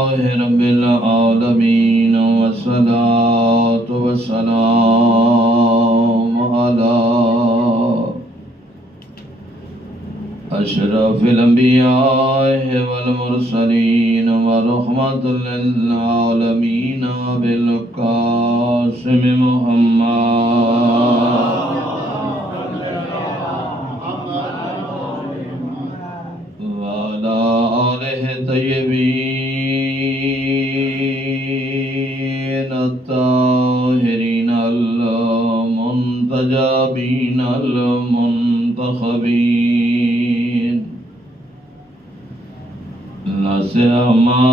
لله رب العالمين والصلاة والسلام على أشرف الأنبياء والمرسلين ورحمة للعالمين بالقاسم محمد وعلى آله الطيبين الطاهرين المنتجبين المنتخبين لا سيما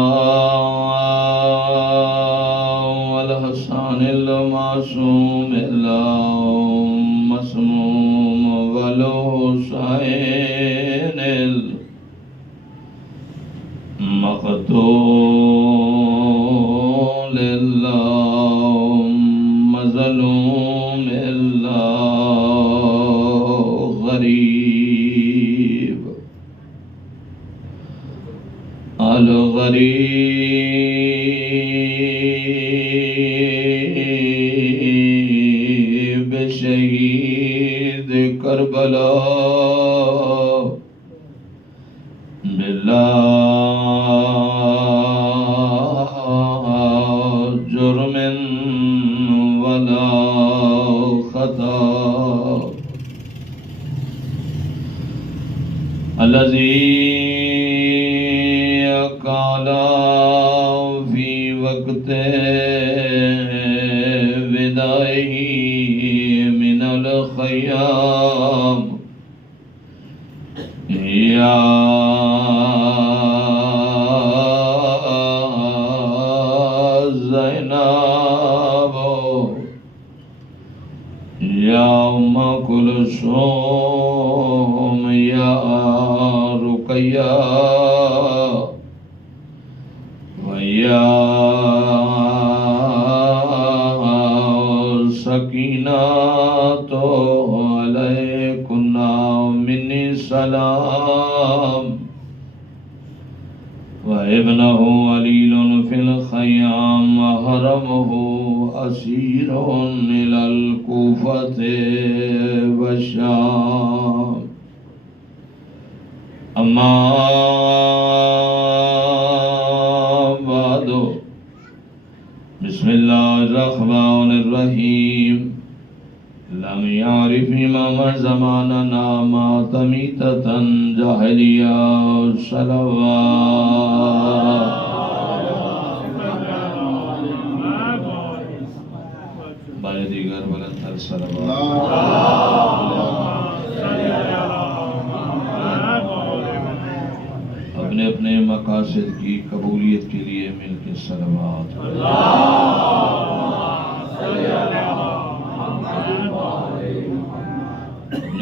والحسن المعصوم المسموم والحسين مقتول مظلوم غریب الغریب شہید کربلا بلا جرم ولا خطا الذي قال في وقت وداعه من الخيام يا زينب يا أم كلثوم يا رقية ويا سكينة عليكن مني سلام وابنه عليل في الخيام وحرمه أسير إلى الكوفة والشام أما بعد بسم الله الرحمن الرحيم لم يعرف إمام زماننا مات ميتة جاهلية صلوات بارے دیگر بلندر اپنے اپنے مقاصد کی قبولیت کے لیے مل کے صلوات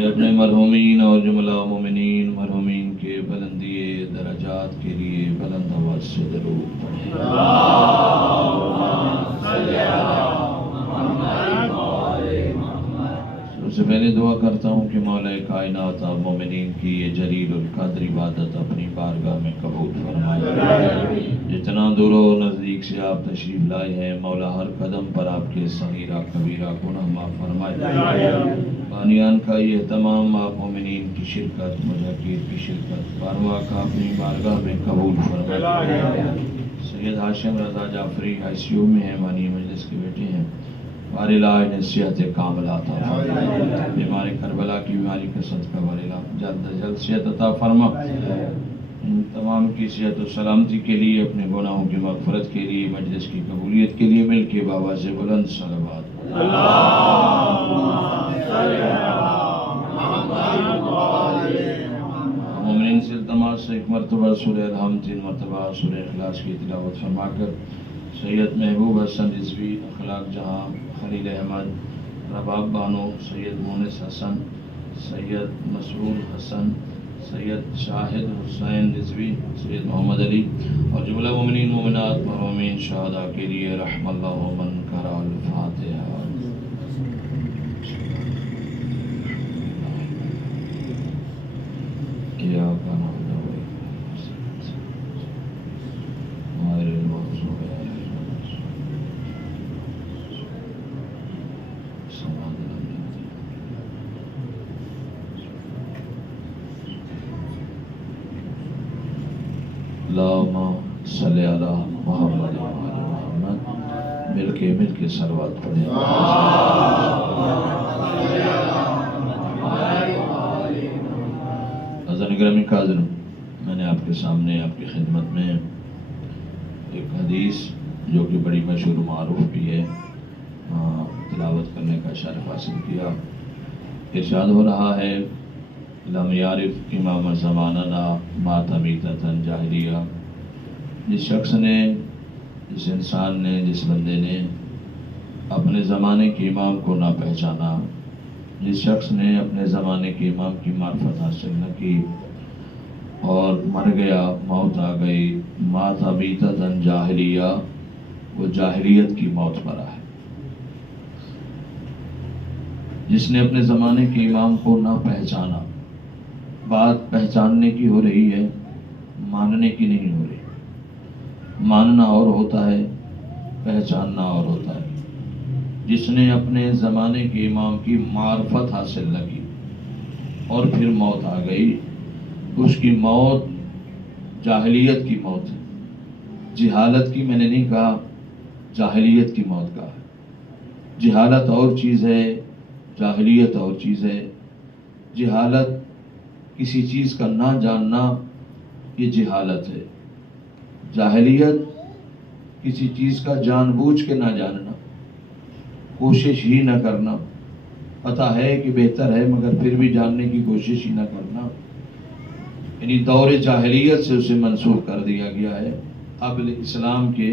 اپنے مرحومین اور جملہ مومنین مرحومین کے بلندی درجات کے لیے بلند آواز سے درود پڑھیں سب سے پہلے دعا کرتا ہوں کہ مولا کائنات آپ مومنین کی یہ جلیل القدر عبادت اپنی بارگاہ میں قبول فرمائے جتنا دور و نزدیک سے آپ تشریف لائے ہیں مولا ہر قدم پر آپ کے صغیرہ کبیرہ گناہ معاف فرمائے بانیان کا یہ تمام آپ مومنین کی شرکت مجاہدین کی شرکت بارواہ کا اپنی بارگاہ میں قبول فرمائے سید ہاشم رضا جعفری آئی سی یو میں ہیں مانی مجلس کے بیٹے ہیں بار الہ صحت کاملہ عطا فرما بیمار کربلا کی بیماری کا صدقہ بار الہ جلد جلد صحت عطا فرما تمام کی صحت و سلامتی کے لیے اپنے گناہوں کی مغفرت کے لیے مجلس کی قبولیت کے لیے مل کے بابا سے بلند صلوات مومنین سے التماس سے ایک مرتبہ سورہ الحمد 3 مرتبہ سورہ اخلاص کی تلاوت فرما کر سید محبوب حسن رضوی اخلاق جہاں خلیل احمد رباب بانو سید مونس حسن سید مسرور حسن سید شاہد حسین رضوی سید محمد علی اور جملہ مومنین مومنات مرحومین شہداء کے لیے رحم اللہ من کرا الفاتحہ إياك نعبد وإياك نستعين اللہم صلی علی محمد و آل محمد. مل کے صلوات پڑھیں. حضرت گرامی قادر، میں نے آپ کے سامنے آپ کی خدمت میں ایک حدیث جو کہ بڑی مشہور معروف بھی ہے تلاوت کرنے کا شرف حاصل کیا. ارشاد ہو رہا ہے لم یعرف امام زماننا مات میتۃ جاہلیہ. جس شخص نے، جس انسان نے، جس بندے نے اپنے زمانے کے امام کو نہ پہچانا، جس شخص نے اپنے زمانے کے امام کی معرفت حاصل نہ کی اور مر گیا، موت آ گئی، مات میتۃ جاہلیہ، وہ جاہلیت کی موت مرا ہے. جس نے اپنے زمانے کے امام کو نہ پہچانا. بات پہچاننے کی ہو رہی ہے، ماننے کی نہیں ہو رہی. ماننا اور ہوتا ہے، پہچاننا اور ہوتا ہے. جس نے اپنے زمانے کے امام کی معرفت حاصل نہ کی اور پھر موت آ گئی، اس کی موت جاہلیت کی موت ہے. جہالت کی میں نے نہیں کہا، جاہلیت کی موت کہا. جہالت اور چیز ہے، جاہلیت اور چیز ہے. جہالت کسی چیز کا نہ جاننا، یہ جہالت ہے. جاہلیت کسی چیز کا جان بوجھ کے نہ جاننا، کوشش ہی نہ کرنا. پتہ ہے کہ بہتر ہے مگر پھر بھی جاننے کی کوشش ہی نہ کرنا، یعنی دور جاہلیت سے اسے منسوخ کر دیا گیا ہے. قبل اسلام کے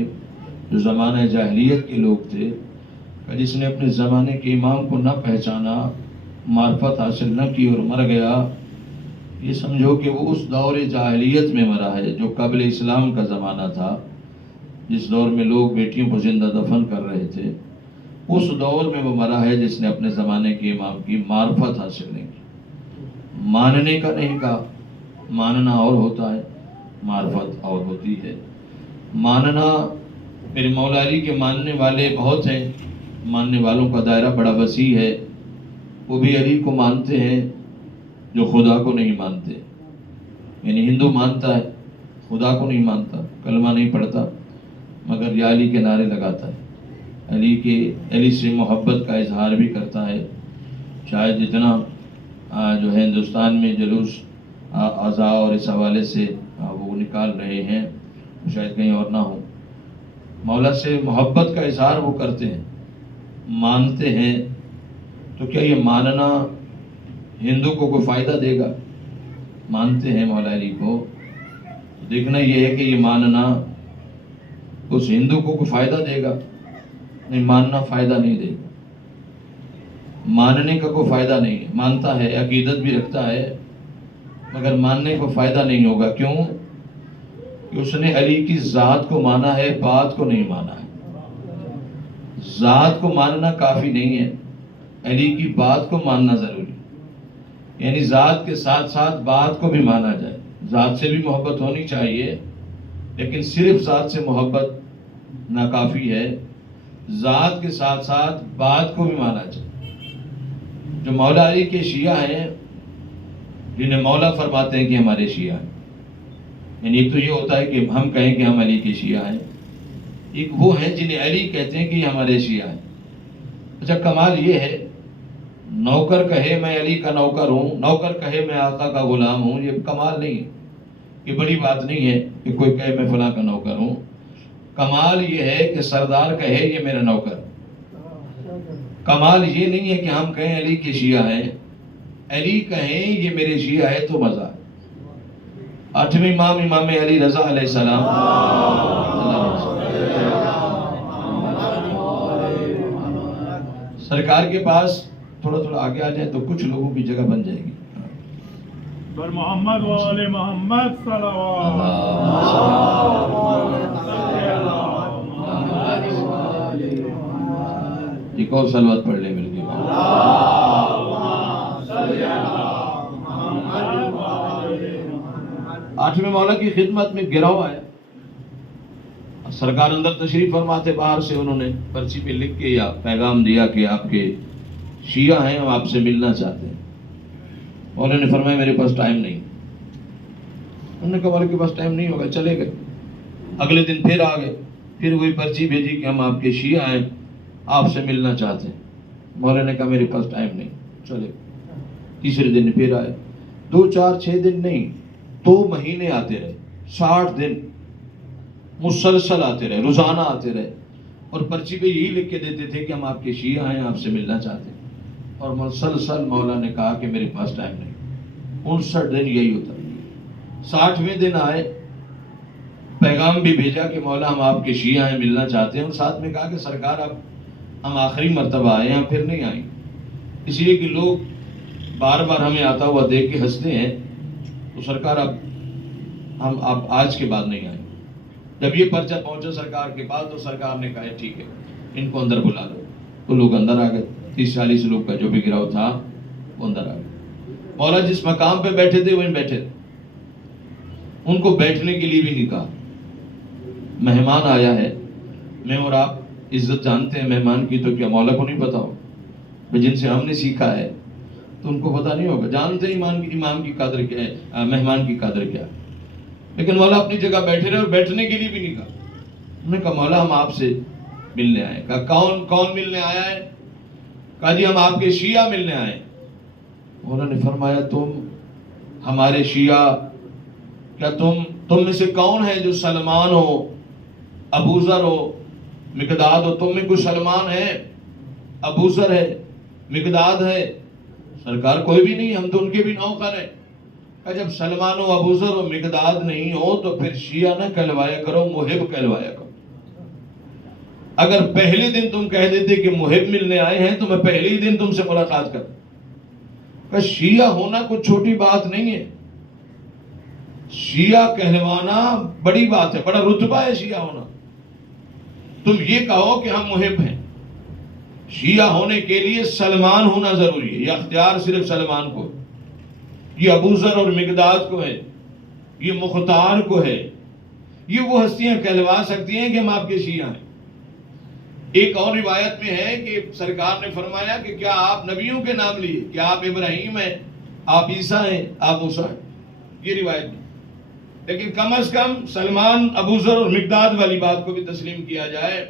جو زمانہ جاہلیت کے لوگ تھے، جس نے اپنے زمانے کے امام کو نہ پہچانا، معرفت حاصل نہ کی اور مر گیا، یہ سمجھو کہ وہ اس دور جاہلیت میں مرا ہے جو قبل اسلام کا زمانہ تھا. جس دور میں لوگ بیٹیوں کو زندہ دفن کر رہے تھے، اس دور میں وہ مرا ہے جس نے اپنے زمانے کے امام کی معرفت حاصل نہیں کی. ماننے کا نہیں کہا، ماننا اور ہوتا ہے، معرفت اور ہوتی ہے. ماننا، میرے مولا علی کے ماننے والے بہت ہیں، ماننے والوں کا دائرہ بڑا وسیع ہے. وہ بھی علی کو مانتے ہیں جو خدا کو نہیں مانتے. یعنی ہندو مانتا ہے، خدا کو نہیں مانتا، کلمہ نہیں پڑھتا، مگر یا علی کے نعرے لگاتا ہے. علی سے محبت کا اظہار بھی کرتا ہے. شاید جتنا جو ہے ہندوستان میں جلوس عزا اور اس حوالے سے وہ نکال رہے ہیں، شاید کہیں اور نہ ہو. مولا سے محبت کا اظہار وہ کرتے ہیں، مانتے ہیں. تو کیا یہ ماننا ہندو کو کوئی فائدہ دے گا؟ مانتے ہیں مولا علی کو، دیکھنا یہ ہے کہ یہ ماننا اس ہندو کو کوئی فائدہ دے گا؟ نہیں، ماننا فائدہ نہیں دے گا. ماننے کا کوئی فائدہ نہیں ہے. مانتا ہے، عقیدت بھی رکھتا ہے، مگر ماننے کو فائدہ نہیں ہوگا. کیوں؟ کہ اس نے علی کی ذات کو مانا ہے، بات کو نہیں مانا ہے. ذات کو ماننا کافی نہیں ہے، علی کی بات کو ماننا ضروری. یعنی ذات کے ساتھ ساتھ بات کو بھی مانا جائے. ذات سے بھی محبت ہونی چاہیے، لیکن صرف ذات سے محبت ناکافی ہے. ذات کے ساتھ ساتھ بات کو بھی مانا چاہیے. جو مولا علی کے شیعہ ہیں، جنہیں مولا فرماتے ہیں کہ ہمارے شیعہ ہیں، یعنی ایک تو یہ ہوتا ہے کہ ہم کہیں کہ ہم علی کے شیعہ ہیں، ایک وہ ہیں جنہیں علی کہتے ہیں کہ یہ ہمارے شیعہ ہیں. اچھا، کمال یہ ہے، نوکر کہے میں علی کا نوکر ہوں، نوکر کہے میں آقا کا غلام ہوں، یہ کمال نہیں ہے. یہ بڑی بات نہیں ہے کہ کوئی کہے میں فلاں کا نوکر ہوں. کمال یہ ہے کہ سردار کہے یہ میرا نوکر. کمال یہ نہیں ہے کہ ہم کہیں علی کے شیعہ ہیں، علی کہیں یہ میرے شیعہ ہے تو مزہ ہے. 8ویں امام امام علی رضا علیہ السلام، سرکار کے پاس تھوڑا آگے آ جائے تو کچھ لوگوں کی جگہ بن جائے گی. بر محمد و آل محمد صلوات. ایک اور صلوات پڑھ لیں مل کے. 8ویں مولا کی خدمت میں گروہ آیا. سرکار اندر تشریف فرماتے، باہر سے انہوں نے پرچی پہ لکھ کے یا پیغام دیا کہ آپ کے شیعہ ہیں، ہم آپ سے ملنا چاہتے ہیں. مولا نے فرمایا میرے پاس ٹائم نہیں. انہوں نے کہا مولوی کے پاس ٹائم نہیں ہوگا، چلے گئے۔ اگلے دن پھر آ گئے، پھر وہی پرچی بھیجی کہ ہم آپ کے شیعہ ہیں، آپ سے ملنا چاہتے ہیں۔ مولا نے کہا میرے پاس ٹائم نہیں، چلے۔ تیسرے دن پھر آئے، 2 4 6 دن نہیں، 2 مہینے آتے رہے، 60 دن مسلسل آتے رہے، روزانہ آتے رہے، اور پرچی پہ یہی لکھ کے دیتے تھے کہ ہم آپ کے شیعہ ہیں، آپ سے ملنا چاہتے ہیں۔ اور مسلسل مولا نے کہا کہ میرے پاس ٹائم نہیں۔ 59 دن یہی ہوتا۔ 60ویں دن آئے، پیغام بھی بھیجا کہ مولا ہم آپ کے شیعہ ہیں، ملنا چاہتے ہیں، اور ساتھ میں کہا کہ سرکار اب ہم آخری مرتبہ آئے ہیں، پھر نہیں آئیں، اس لیے کہ لوگ بار بار ہمیں آتا ہوا دیکھ کے ہنستے ہیں، تو سرکار اب ہم آج کے بعد نہیں آئیں۔ جب یہ پرچہ پہنچا سرکار کے پاس تو سرکار نے کہا ٹھیک ہے، ان کو اندر بلا لو۔ تو لوگ اندر آ گئے، 30 40 لوگ کا جو بھی گراؤ تھا وہ اندر آ گئے۔ مولا جس مقام پہ بیٹھے تھے وہیں بیٹھے، ان کو بیٹھنے کے لیے بھی نہیں کہا۔ مہمان آیا ہے، میں اور آپ عزت جانتے ہیں مہمان کی، تو کیا مولا کو نہیں پتا ہو؟ جن سے ہم نے سیکھا ہے تو ان کو پتا نہیں ہوگا، جانتے ہیں امام کی قدر کیا ہے، مہمان کی قدر کیا ہے۔ لیکن مولا اپنی جگہ بیٹھے رہے اور بیٹھنے کے لیے بھی نہیں کہا۔ انہوں نے کہا مولا ہم آپ سے ملنے آئے۔ کہا کون ملنے آیا ہے؟ کہا جی ہم آپ کے شیعہ ملنے آئے۔ مولا نے فرمایا تم ہمارے شیعہ، کیا تم میں سے کون ہے جو سلمان ہو، ابو ذر ہو، مقداد ہو؟ تم میں کوئی سلمان ہے، ابو ذر ہے، مقداد ہے؟ سرکار کوئی بھی نہیں، ہم تو ان کے بھی نوکر ہیں۔ کہ جب سلمان و ابو ذر و مقداد نہیں ہو تو پھر شیعہ نہ کہلوایا کرو، محب کہلوایا کرو۔ اگر پہلے دن تم کہہ دیتے کہ محب ملنے آئے ہیں تو میں پہلے ہی دن تم سے ملاقات کرتا۔ کہ شیعہ ہونا کوئی چھوٹی بات نہیں ہے، شیعہ کہلوانا بڑی بات ہے، بڑا رتبہ ہے شیعہ ہونا۔ تم یہ کہو کہ ہم محب ہیں۔ شیعہ ہونے کے لیے سلمان ہونا ضروری ہے، یہ اختیار صرف سلمان کو، یہ ابو ذر اور مقداد کو ہے، یہ مختار کو ہے، یہ وہ ہستیاں کہلوا سکتی ہیں کہ ہم آپ کے شیعہ ہیں۔ ایک اور روایت میں ہے کہ سرکار نے فرمایا کہ کیا آپ نبیوں کے نام لیے، کیا آپ ابراہیم ہیں، آپ عیسیٰ ہیں، آپ موسیٰ ہیں، یہ روایت میں۔ لیکن کم از کم سلمان، ابو ذر اور مقداد والی بات کو بھی تسلیم کیا جائے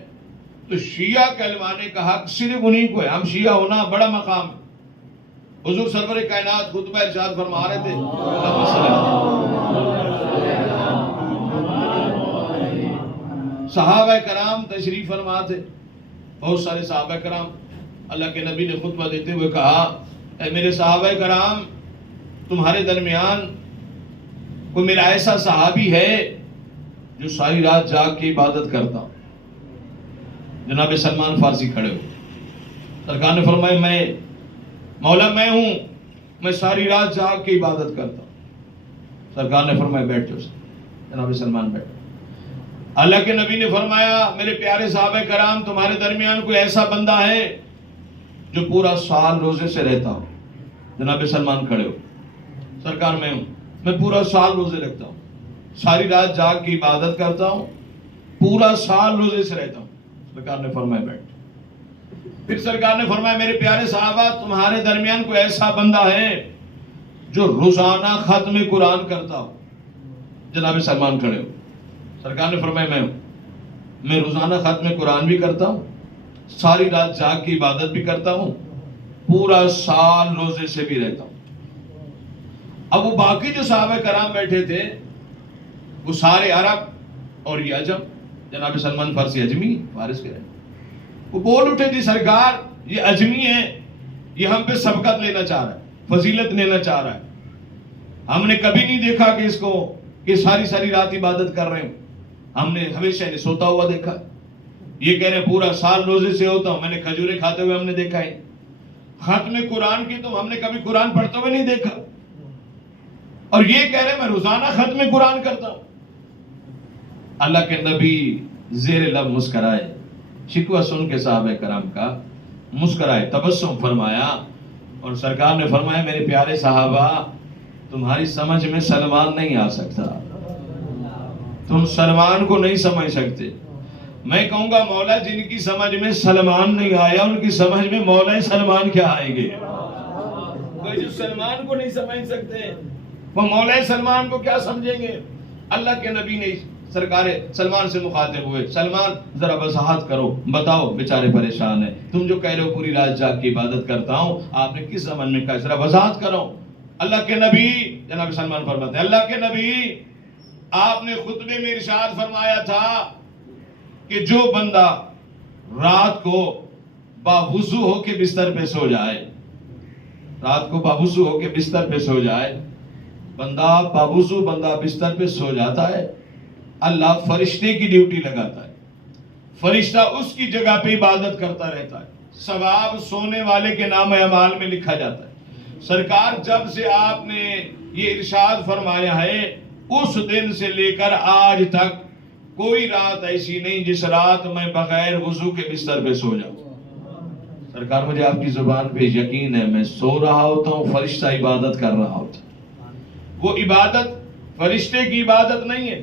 تو شیعہ کہلوانے کا حق صرف انہی کو ہے۔ ہم شیعہ ہونا بڑا مقام ہے۔ حضور سرور کائنات خطبہ ارشاد فرما رہے تھے، صحابہ کرام تشریف فرما تھے، بہت سارے صحابہ کرام، اللہ کے نبی نے خطبہ دیتے ہوئے کہا اے میرے صحابہ کرام، تمہارے درمیان کوئی میرا ایسا صحابی ہے جو ساری رات جاگ کے عبادت کرتا ہوں؟ جناب سلمان فارسی کھڑے ہو، سرکار نے فرمایا میں مولا میں ہوں، میں ساری رات جاگ کے عبادت کرتا ہوں۔ سرکار نے فرمایا بیٹھ جاؤ۔ جناب سلمان بیٹھ۔ اللہ کے نبی نے فرمایا میرے پیارے صحابہ کرام، تمہارے درمیان کوئی ایسا بندہ ہے جو پورا سال روزے سے رہتا ہو؟ جناب سلمان کھڑے ہو، سرکار میں ہوں، میں پورا سال روزے رکھتا ہوں، ساری رات جاگ کی عبادت کرتا ہوں، پورا سال روزے سے رہتا ہوں۔ سرکار نے فرمایا بیٹھ۔ پھر سرکار نے فرمایا میرے پیارے صحابہ، تمہارے درمیان کوئی ایسا بندہ ہے جو روزانہ ختم قرآن کرتا ہو؟ جناب سلمان کھڑے ہو، سرکار نے فرمایا میں ہوں، میں روزانہ ختم قرآن بھی کرتا ہوں، ساری رات جاگ کی عبادت بھی کرتا ہوں، پورا سال روزے سے بھی رہتا ہوں۔ اب وہ باقی جو صحابہ کرام بیٹھے تھے وہ سارے عرب اور یہ عجم، جناب سلمان فارسی اجمی فارس کے رہے، وہ بول اٹھے تھی سرکار یہ اجمی ہے، یہ ہم پہ سبقت لینا چاہ رہا ہے، فضیلت لینا چاہ رہا ہے، ہم نے کبھی نہیں دیکھا کہ اس کو کہ ساری رات عبادت کر رہے ہیں، ہم نے ہمیشہ انہیں سوتا ہوا دیکھا، یہ کہہ رہے ہیں پورا سال روزے سے ہوتا ہوں، میں نے کھجورے کھاتے ہوئے ہم نے دیکھا ہے، ختم قرآن کی تو ہم نے کبھی قرآن پڑھتے ہوئے نہیں دیکھا، اور یہ کہہ رہے ہیں میں روزانہ ختم قرآن کرتا ہوں۔ اللہ کے نبی زیر لب مسکرائے، شکوہ سن کے صحابہ کرام کا مسکرائے، تبسم فرمایا، اور سرکار نے فرمایا میرے پیارے صحابہ، تمہاری سمجھ میں سلمان نہیں آ سکتا، تم سلمان کو نہیں سمجھ سکتے۔ میں کہوں گا مولا جن کی سمجھ میں سلمان نہیں آیا ان کی سمجھ میں مولا سلمان کیا آئیں گے؟ کوئی جو سلمان کو نہیں سمجھ سکتے، وہ مولا سلمان کو کیا سمجھیں گے؟ اللہ کے نبی نے سرکار سلمان سے مخاطب ہوئے، سلمان ذرا وضاحت کرو، بتاؤ، بیچارے پریشان ہیں، تم جو کہہ رہے ہو پوری رات جاگ کے عبادت کرتا ہوں، آپ نے کس زمن میں کہا، ذرا وضاحت کرو۔ اللہ کے نبی، جناب سلمان فرماتے ہیں، اللہ کے نبی آپ نے خطبے میں ارشاد فرمایا تھا کہ جو بندہ رات کو باوضو ہو کے بستر پہ سو جائے، رات کو باوضو ہو کے بستر پہ سو جائے، بندہ باوضو بندہ بستر پہ سو جاتا ہے، اللہ فرشتے کی ڈیوٹی لگاتا ہے، فرشتہ اس کی جگہ پہ عبادت کرتا رہتا ہے، ثواب سونے والے کے نام اعمال میں لکھا جاتا ہے۔ سرکار جب سے آپ نے یہ ارشاد فرمایا ہے، اس دن سے لے کر آج تک کوئی رات ایسی نہیں جس رات میں بغیر وضو کے بستر پہ سو جاؤں۔ سرکار مجھے آپ کی زبان پہ یقین ہے، میں سو رہا ہوتا ہوں، فرشتہ عبادت کر رہا ہوتا ہے۔ وہ عبادت فرشتے کی عبادت نہیں ہے،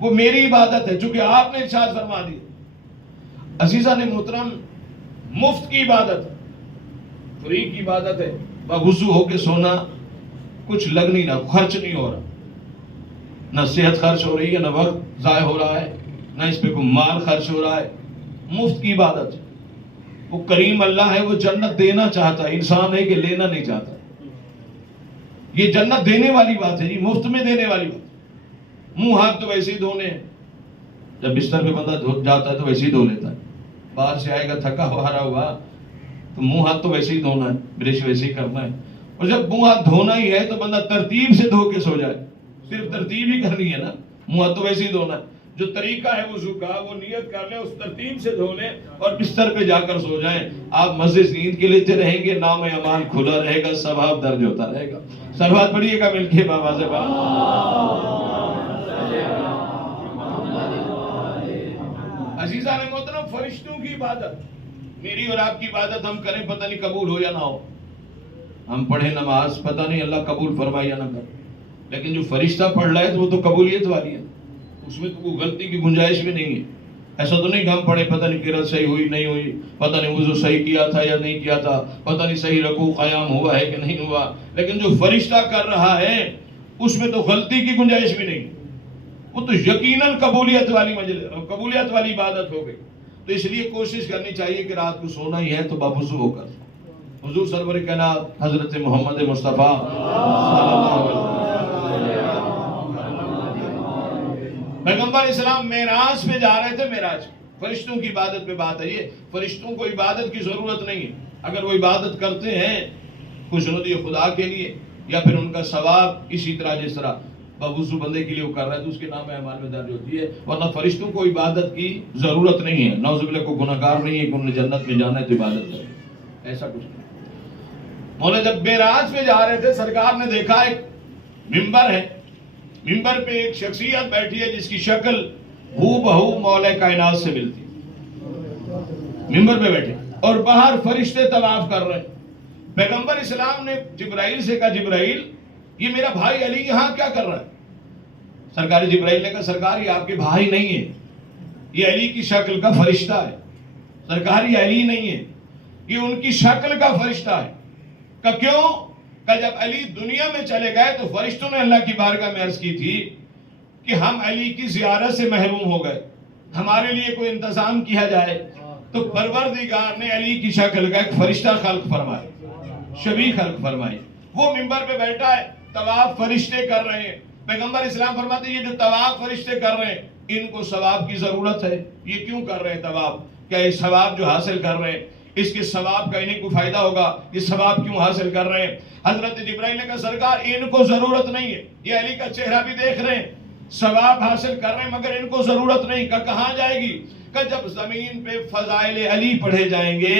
وہ میری عبادت ہے، چونکہ آپ نے ارشاد فرما دی۔ عزیزان محترم، مفت کی عبادت، فری کی عبادت ہے، وضو ہو کے سونا، کچھ لگ نہیں رہا، خرچ نہیں ہو رہا، نہ صحت خرچ ہو رہی ہے، نہ وقت ضائع ہو رہا ہے، نہ اس پہ کوئی مال خرچ ہو رہا ہے، مفت کی عبادت ہے۔ وہ کریم اللہ ہے، وہ جنت دینا چاہتا ہے، انسان ہے کہ لینا نہیں چاہتا۔ یہ جنت دینے والی بات ہے جی، مفت میں دینے والی بات۔ منہ ہاتھ تو ویسے ہی دھونے ہیں، جب بستر پہ بندہ جاتا ہے تو ویسے ہی دھو لیتا ہے، باہر سے آئے گا تھکا ہوا ہوا تو منہ ہاتھ تو ویسے ہی دھونا ہے، برش ویسے ہی کرنا ہے، اور جب منہ ہاتھ دھونا ہی ہے تو بندہ ترتیب سے دھو کے سو جائے، صرف ترتیب ہی کرنی ہے نا، منہ ہاتھ تو ویسے ہی دھونا ہے، جو طریقہ ہے وضو کا وہ نیت کر لیں، اس ترتیب سے دھو لیں اور بستر پہ جا کر سو جائیں۔ آپ مزے سے نیند کے لیتے رہیں گے، نام اعمال کھلا رہے گا، ثواب درج ہوتا رہے گا۔ صلوات پڑھیے گا مل کے بابا سے بات۔ عزیزان محترم، فرشتوں کی عبادت، میری اور آپ کی عبادت ہم کریں، پتہ نہیں قبول ہو یا نہ ہو، ہم پڑھیں نماز، پتہ نہیں اللہ قبول فرمائے یا نہ کرے، لیکن جو فرشتہ پڑھ رہا ہے تو وہ تو قبولیت والی ہے، اس میں تو کوئی غلطی کی گنجائش بھی نہیں ہے۔ ایسا تو نہیں کہ ہم پڑھے پتہ نہیں قرأت صحیح ہوئی نہیں ہوئی، پتہ نہیں وضو صحیح کیا تھا یا نہیں کیا تھا، پتہ نہیں صحیح رکوع قیام ہوا ہے کہ نہیں ہوا، لیکن جو فرشتہ کر رہا ہے اس میں تو غلطی کی گنجائش بھی نہیں، وہ تو یقیناً قبولیت والی عبادت ہو گئی۔ تو اس لیے کوشش کرنی چاہیے کہ رات کو سونا ہی ہے تو باوضو ہو کر، حضور سرور کائنات حضرت محمد مصطفیٰ صلی اللہ علیہ وسلم، پیغمبر اسلام معراج پہ جا رہے تھے، معراج فرشتوں کی عبادت پہ بات ہے، یہ فرشتوں کو عبادت کی ضرورت نہیں ہے، اگر وہ عبادت کرتے ہیں خوشنودی خدا کے لیے یا پھر ان کا ثواب اسی طرح جس طرح باوضو بندے کے لیے وہ کر رہا ہے تو اس کے نام اعمال میں درج ہوتی ہے، ورنہ فرشتوں کو عبادت کی ضرورت نہیں ہے۔ نعوذ باللہ، کو گناہگار نہیں ہے کہ انہوں نے جنت میں جانا ہے تو عبادت کرے، ایسا کچھ نہیں۔ مولا جب معراج پہ جا رہے تھے، سرکار نے دیکھا ایک ممبر ہے، ممبر پہ ایک شخصیت بیٹھی ہے جس کی شکل ہو بہو مولا کائنات سے ملتی، ممبر پہ بیٹھے اور باہر فرشتے طواف کر رہے ہیں۔ پیغمبر اسلام نے جبرائیل سے کہا، جبرائیل یہ میرا بھائی علی یہاں کیا کر رہا ہے؟ سرکار جبرائیل نے کہا، سرکار یہ آپ کے بھائی نہیں ہے، یہ علی کی شکل کا فرشتہ ہے، سرکار یہ علی نہیں ہے، یہ ان کی شکل کا فرشتہ ہے۔ کہ کیوں؟ کہ جب علی دنیا میں چلے گئے تو فرشتوں نے اللہ کی بارگاہ میں عرض کی تھی کہ ہم علی کی زیارت سے محروم ہو گئے، ہمارے لیے کوئی انتظام کیا جائے، تو پروردگار نے علی کی شکل کا ایک فرشتہ خلق فرمایا، شبیہ خلق فرمائی، وہ ممبر پہ بیٹھا ہے، طواف فرشتے کر رہے ہیں۔ پیغمبر اسلام فرماتے ہیں یہ جو طواف فرشتے کر رہے ہیں ان کو ثواب کی ضرورت ہے، یہ کیوں کر رہے ہیں طواف؟ کیا یہ ثواب جو حاصل کر رہے ہیں اس کے ثواب کا انہیں کو فائدہ ہوگا؟ یہ ثواب کیوں حاصل کر رہے ہیں؟ حضرت جبرائیل نے کہا، سرکار ان کو ضرورت نہیں ہے، یہ علی کا چہرہ بھی دیکھ رہے ہیں، ثواب حاصل کر رہے ہیں، مگر ان کو ضرورت نہیں۔ کہ کہاں جائے گی؟ کہ جب زمین پہ فضائل علی پڑھے جائیں گے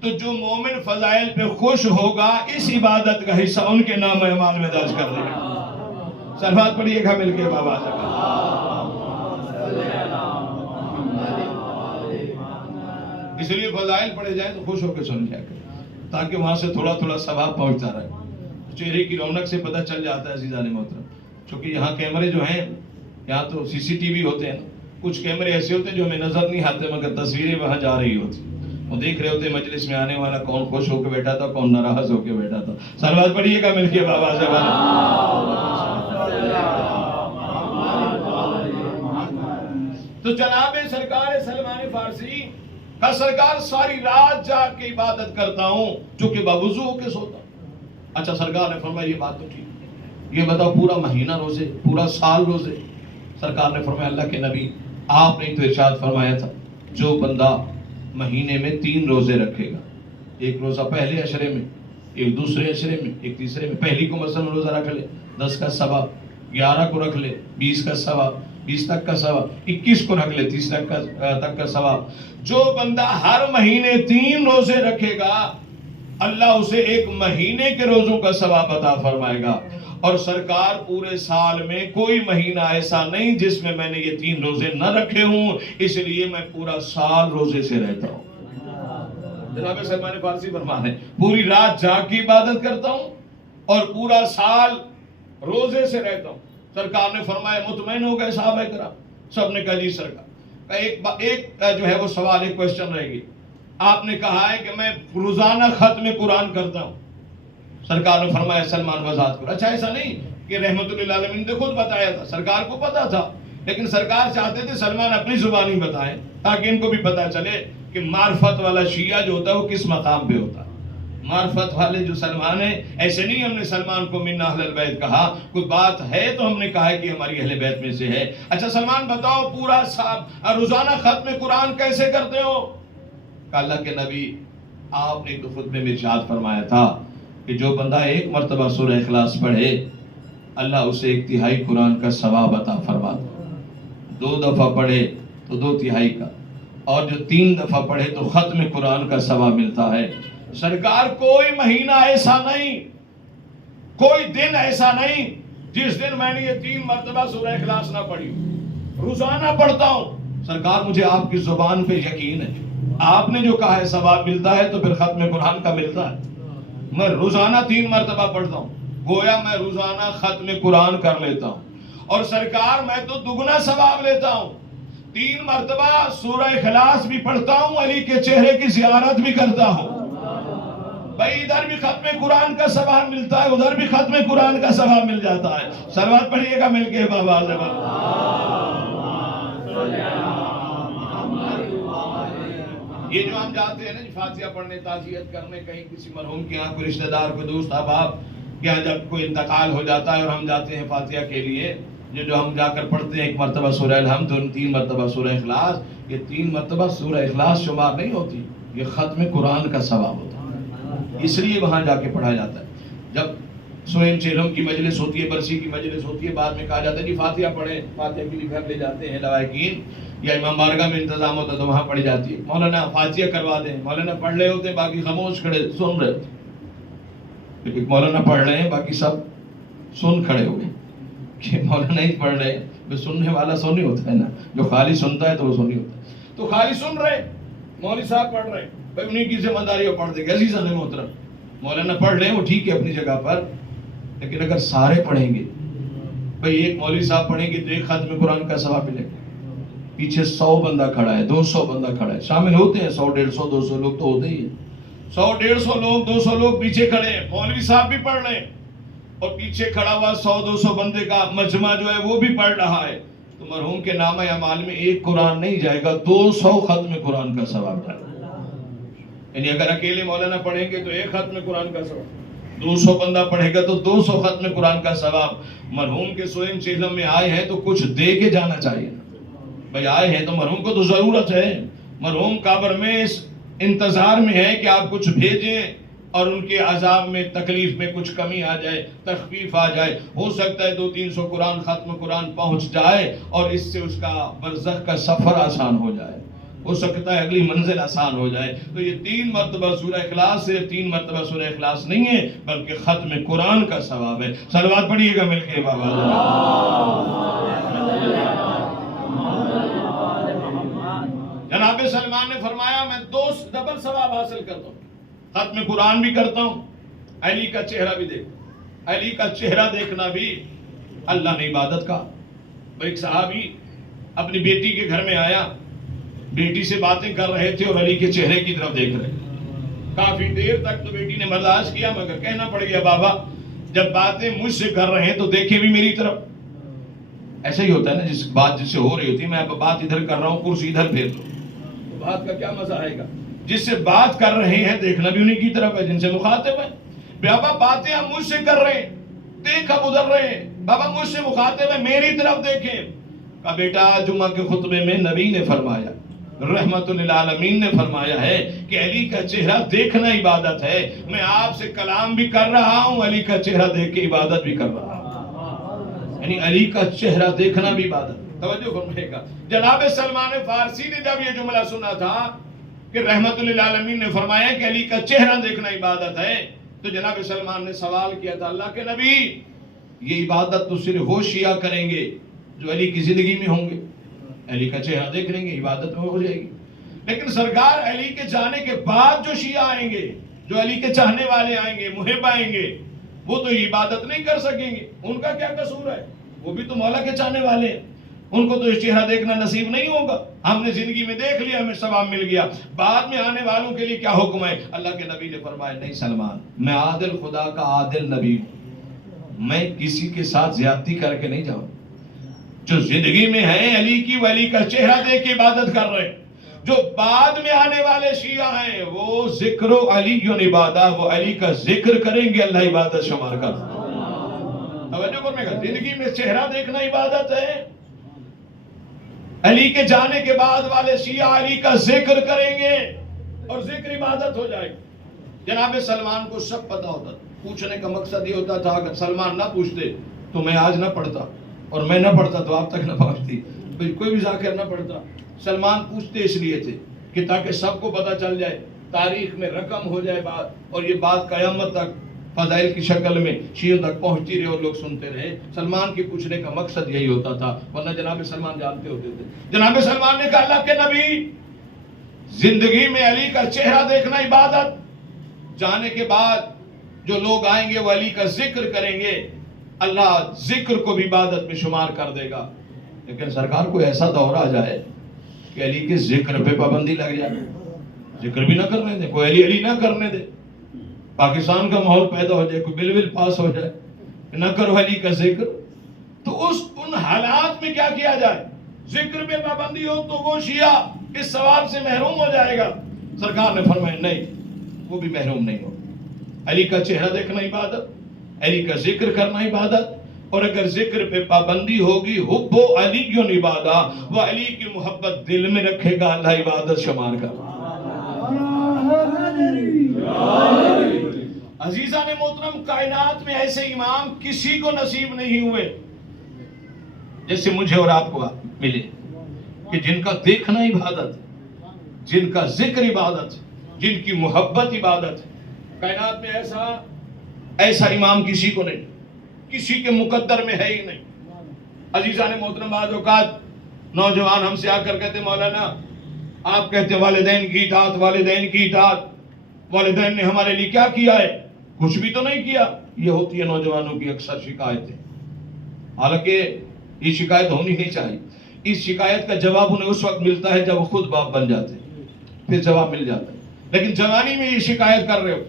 تو جو مومن فضائل پہ خوش ہوگا اس عبادت کا حصہ ان کے نام اعمال میں درج کر دیں گے۔ صلوات پڑھیے گا مل کے بابا سے۔ اس لیے فضائل پڑھے جائیں تو خوش ہو کے سن جائے کریں تاکہ وہاں سے تھوڑا تھوڑا ثواب پہنچتا رہے، چہرے کی رونق سے پتہ چل جاتا ہے عزیزان محترم۔ چونکہ یہاں کیمرے جو ہیں، یہاں تو سی سی ٹی وی ہوتے ہیں، کچھ کیمرے ایسے ہوتے ہیں جو ہمیں نظر نہیں آتے مگر تصویریں وہاں جا رہی ہوتی، وہ دیکھ رہے ہوتے مجلس میں آنے والا کون خوش ہو کے بیٹھا تھا کون ناراض ہو کے بیٹھا تھا. صلوات پڑھیے گا مل کے بابا سے تو جناب سرکار سلمان فارسی کا سرکار ساری رات جاگ کے عبادت کرتا ہوں چونکہ باوضو ہو کے سوتا ہوں. اچھا سرکار نے فرمایا یہ بات تو ٹھیک, یہ بتاؤ پورا مہینہ روزے, پورا سال روزے؟ سرکار نے فرمایا اللہ کے نبی آپ نے تو ارشاد فرمایا تھا جو بندہ مہینے میں 3 روزے رکھے گا, ایک روزہ پہلے عشرے میں, ایک دوسرے عشرے میں, ایک تیسرے میں. پہلی کو مثلا روزہ رکھ لے 10 کا ثواب, 11 کو رکھ لے 20 کا ثواب, 20 تک کا ثواب, 21 کو رکھ لے 30 تک کا ثواب. جو بندہ ہر مہینے 3 روزے رکھے گا اللہ اسے 1 مہینے کے روزوں کا ثواب عطا فرمائے گا. اور سرکار پورے سال میں کوئی مہینہ ایسا نہیں جس میں میں نے یہ 3 روزے نہ رکھے ہوں, اس لیے میں پورا سال روزے سے رہتا ہوں. جناب سلمان فارسی فرماتے ہیں پوری رات جاگ کی عبادت کرتا ہوں اور پورا سال روزے سے رہتا ہوں. سرکار نے فرمایا مطمئن ہو گئے صحابہ کرام؟ سب نے کہا جی سرکار. ایک جو ہے وہ سوال, ایک کوشچن رہ گئی. آپ نے کہا ہے کہ میں روزانہ ختم قرآن کرتا ہوں. سرکار نے فرمایا سلمان وضاحت کرو. اچھا ایسا نہیں کہ رحمت للعالمین نے خود بتایا تھا, سرکار کو پتا تھا, لیکن سرکار چاہتے تھے سلمان اپنی زبان ہی بتائیں تاکہ ان کو بھی پتا چلے کہ معرفت والا شیعہ جو ہوتا ہے وہ کس مقام پہ ہوتا ہے. معرفت والے جو سلمان ہیں, ایسے نہیں ہم نے سلمان کو من اہل البیت کہا, کوئی بات ہے تو ہم نے کہا ہے کہ ہماری اہل بیت میں سے ہے. اچھا سلمان بتاؤ پورا روزانہ ختم قرآن کیسے کرتے ہو؟ کہ اللہ کے نبی آپ نے تو خطبے میں ارشاد فرمایا تھا کہ جو بندہ 1 مرتبہ سورہ اخلاص پڑھے اللہ اسے 1/3 قرآن کا ثواب عطا فرماتا, 2 دفعہ پڑھے تو 2/3 کا, اور جو 3 دفعہ پڑھے تو ختم قرآن کا ثواب ملتا ہے. سرکار کوئی مہینہ ایسا نہیں, کوئی دن ایسا نہیں جس دن میں نے یہ 3 مرتبہ سورہ اخلاص نہ پڑھی. روزانہ پڑھتا ہوں. سرکار مجھے آپ کی زبان پہ یقین ہے, آپ نے جو کہا ہے ثواب ملتا ہے تو پھر ختم قرآن کا ملتا ہے. میں روزانہ 3 مرتبہ پڑھتا ہوں, گویا میں روزانہ ختم قرآن کر لیتا ہوں. اور سرکار میں تو دگنا ثواب لیتا ہوں. 3 مرتبہ سورہ اخلاص بھی پڑھتا ہوں, علی کے چہرے کی زیارت بھی کرتا ہوں. بھائی ادھر بھی ختم قرآن کا ثواب ملتا ہے, ادھر بھی ختم قرآن کا ثواب مل جاتا ہے. صلوات پڑھیے گا مل کے بابا سے. یہ جو ہم جاتے ہیں نا فاتحہ پڑھنے, تعزیت کرنے, کہیں کسی مرحوم کے یہاں کوئی رشتہ دار, کوئی دوست احباب کے یہاں جب کوئی انتقال ہو جاتا ہے اور ہم جاتے ہیں فاتحہ کے لیے, یہ جو ہم جا کر پڑھتے ہیں 1 مرتبہ سورہ الحمد, 3 مرتبہ سورہ اخلاص, یہ 3 مرتبہ سورہ اخلاص شمار نہیں ہوتی, یہ ختم قرآن کا ثواب ہوتا ہے. اس لیے وہاں جا کے پڑھا جاتا ہے. جب سوئم چیلم کی مجلس ہوتی ہے, برسی کی مجلس ہوتی ہے, بعد میں کہا جاتا ہے جی فاتحہ پڑھیں, فاتحہ کے لیے گھر لے جاتے ہیں لوائقین, یا امام بارگاہ میں انتظام ہوتا ہے تو وہاں پڑھی جاتی ہے. مولانا فاتحہ کروا دیں, مولانا پڑھ رہے ہوتے ہیں باقی خاموش کھڑے سن رہے ہوتے, لیکن مولانا پڑھ رہے ہیں باقی سب سن کھڑے ہو گئے کہ مولانا ہی پڑھ رہے ہیں. سننے والا سو نہیں ہوتا ہے نا, جو خالی سنتا ہے تو وہ سو نہیں ہوتا. تو خالی سن رہے, مولوی صاحب پڑھ رہے, بھائی انہیں کی ذمہ داری پڑھ دے گا. عزیزان محترم, مولانا پڑھ رہے ہیں وہ ٹھیک ہے اپنی جگہ پر, لیکن اگر سارے پڑھیں گے, بھائی ایک مولوی صاحب پڑھیں گے تو 1 ختم قرآن کا ثواب ملے گا. پیچھے 100 بندہ کھڑا ہے, 200 بندہ کھڑا ہے, شامل ہوتے ہیں 100 150 200 لوگ تو ہوتے ہی ہیں. 100 150 لوگ 200 لوگ پیچھے کھڑے ہیں, مولوی صاحب بھی پڑھ رہے ہیں, اور پیچھے کھڑا ہوا 100 200 بندے کا مجمع جو ہے وہ بھی پڑھ رہا ہے. تو مرحوم کے نامہ اعمال میں 1 قرآن نہیں جائے گا, 200 ختم قرآن کا ثواب جائے گا. یعنی اگر اکیلے مولانا پڑھیں گے تو 1 ختم قرآن کا ثواب, 200 بندہ پڑھے گا تو 200 ختم قرآن کا ثواب. مرحوم کے سوئم چیلم میں آئے ہیں تو کچھ دے کے جانا چاہیے. بھئی آئے ہیں تو مرحوم کو تو ضرورت ہے, مرحوم قبر میں اس انتظار میں ہے کہ آپ کچھ بھیجیں اور ان کے عذاب میں تکلیف میں کچھ کمی آ جائے, تخفیف آ جائے. ہو سکتا ہے 200-300 قرآن ختم قرآن پہنچ جائے اور اس سے اس کا برزخ کا سفر آسان ہو جائے, ہو سکتا ہے اگلی منزل آسان ہو جائے. تو یہ 3 مرتبہ سورہ اخلاص سے 3 مرتبہ سورہ اخلاص نہیں ہے بلکہ ختم قرآن کا ثواب ہے. صلوات پڑھیے گا مل کے بابا. جناب سلمان نے فرمایا میں 2 ڈبل ثواب حاصل کرتا ہوں, ختم قرآن بھی کرتا ہوں, علی کا چہرہ بھی دیکھتا ہوں. علی کا چہرہ دیکھنا بھی اللہ نے عبادت کا. ایک صحابی اپنی بیٹی کے گھر میں آیا, بیٹی سے باتیں کر رہے تھے اور علی کے چہرے کی طرف دیکھ رہے. کافی دیر تک تو بیٹی نے برداشت کیا مگر کہنا پڑ گیا بابا جب باتیں مجھ سے کر رہے ہیں تو دیکھیں بھی میری طرف. ایسا ہی ہوتا ہے نا جس بات جس سے ہو رہی ہوتی ہے, میں بات ادھر کر رہا ہوں کرسی ادھر پھیر دو تو بات کا کیا مزہ آئے گا. جس سے بات کر رہے ہیں دیکھنا بھی انہیں کی طرف ہے جن سے مخاطب ہیں. بابا باتیں ہم مجھ سے کر رہے ہیں دیکھ اب ادھر رہے ہیں, بابا مجھ سے مخاطب ہے میری طرف دیکھیں. کہا بیٹا جمعہ کے خطبے میں نبی نے فرمایا, رحمت للعالمین نے فرمایا ہے کہ علی کا چہرہ دیکھنا عبادت ہے. میں آپ سے کلام بھی کر رہا ہوں, علی کا چہرہ دیکھ کے عبادت بھی کر رہا ہوں. یعنی علی کا چہرہ دیکھنا بھی عبادت. توجہ فرمائے گا. جناب سلمان فارسی نے جب یہ جملہ سنا تھا کہ رحمت للعالمین نے فرمایا کہ علی کا چہرہ دیکھنا عبادت ہے, تو جناب سلمان نے سوال کیا تھا اللہ کے نبی یہ عبادت تو صرف وہ شیعہ کریں گے جو علی کی زندگی میں ہوں گے, علی کا چہرہ دیکھ لیں گے عبادت میں ہو جائے گی. لیکن سرکار علی کے جانے کے بعد جو شیعہ آئیں گے, جو علی کے چاہنے والے آئیں گے, محب آئیں گے, وہ تو یہ عبادت نہیں کر سکیں گے. ان کا کیا قصور ہے, وہ بھی تو مولا کے چاہنے والے ہیں, ان کو تو یہ چہرہ دیکھنا نصیب نہیں ہوگا. ہم نے زندگی میں دیکھ لیا ہمیں ثواب مل گیا, بعد میں آنے والوں کے لیے کیا حکم ہے. اللہ کے نبی نے فرمایا نہیں سلمان میں عادل خدا کا عادل نبی ہوں, میں کسی کے ساتھ زیادتی کر کے نہیں جاؤں. جو زندگی میں ہیں علی کی وہ علی کا چہرہ دیکھ کے عبادت کر رہے ہیں. جو بعد میں آنے والے شیعہ ہیں وہ ذکر و علی عبادت, وہ علی کا ذکر کریں گے اللہ عبادت شمار کر. توجہ کرنے کا, زندگی میں چہرہ دیکھنا عبادت ہے. علی کے جانے کے بعد والے شیعہ علی کا ذکر کریں گے اور ذکر عبادت ہو جائے گی. جناب سلمان کو سب پتا ہوتا تھا. پوچھنے کا مقصد یہ ہوتا تھا اگر سلمان نہ پوچھتے تو میں آج نہ پڑھتا, اور میں نہ پڑھتا تو آپ تک نہ پہنچتی, کوئی بھی ذاکر نہ پڑھتا. سلمان پوچھتے اس لیے تھے کہ تاکہ سب کو پتا چل جائے, تاریخ میں رقم ہو جائے بات, اور یہ بات قیامت تک فضائل کی شکل میں شیعوں تک پہنچتی رہے اور لوگ سنتے رہے. سلمان کے پوچھنے کا مقصد یہی ہوتا تھا, ورنہ جناب سلمان جانتے ہوتے تھے. جناب سلمان نے کہا اللہ کے نبی زندگی میں علی کا چہرہ دیکھنا عبادت, جانے کے بعد جو لوگ آئیں گے وہ علی کا ذکر کریں گے, اللہ ذکر کو بھی عبادت میں شمار کر دے گا. لیکن سرکار کو ایسا دور آ جائے کہ علی کے ذکر پہ پابندی لگ جائے, ذکر بھی نہ کرنے دے, کوئی علی نہ کرنے دے, پاکستان کا ماحول پیدا ہو جائے, کوئی بل پاس ہو جائے نہ کرو علی کا ذکر, تو ان حالات میں کیا کیا جائے. ذکر پہ پابندی ہو تو وہ شیعہ اس ثواب سے محروم ہو جائے گا. سرکار نے فرمایا نہیں, وہ بھی محروم نہیں ہو. علی کا چہرہ دیکھنا عبادت, علی کا ذکر کرنا عبادت, اور اگر ذکر پہ پابندی ہوگی حب و علی عبادت, وہ علی کی محبت دل میں رکھے گا اللہ عبادت شمار کر. عزیزان محترم, کائنات میں ایسے امام کسی کو نصیب نہیں ہوئے جیسے مجھے اور آپ کو ملے, کہ جن کا دیکھنا عبادت, جن کا ذکر عبادت, جن کی محبت عبادت. کائنات میں ایسا امام کسی کو نہیں, کسی کے مقدر میں ہے ہی نہیں. عزیزان محترم, بعض اوقات نوجوان ہم سے آ کر کہتے مولانا آپ کہتے والدین کی اطاعت, والدین کی اطاعت, والدین نے ہمارے لیے کیا کیا ہے, کچھ بھی تو نہیں کیا. یہ ہوتی ہے نوجوانوں کی اکثر شکایتیں, حالانکہ یہ شکایت ہونی نہیں چاہیے. اس شکایت کا جواب انہیں اس وقت ملتا ہے جب وہ خود باپ بن جاتے ہیں, پھر جواب مل جاتا ہے. لیکن جوانی میں یہ شکایت کر رہے ہو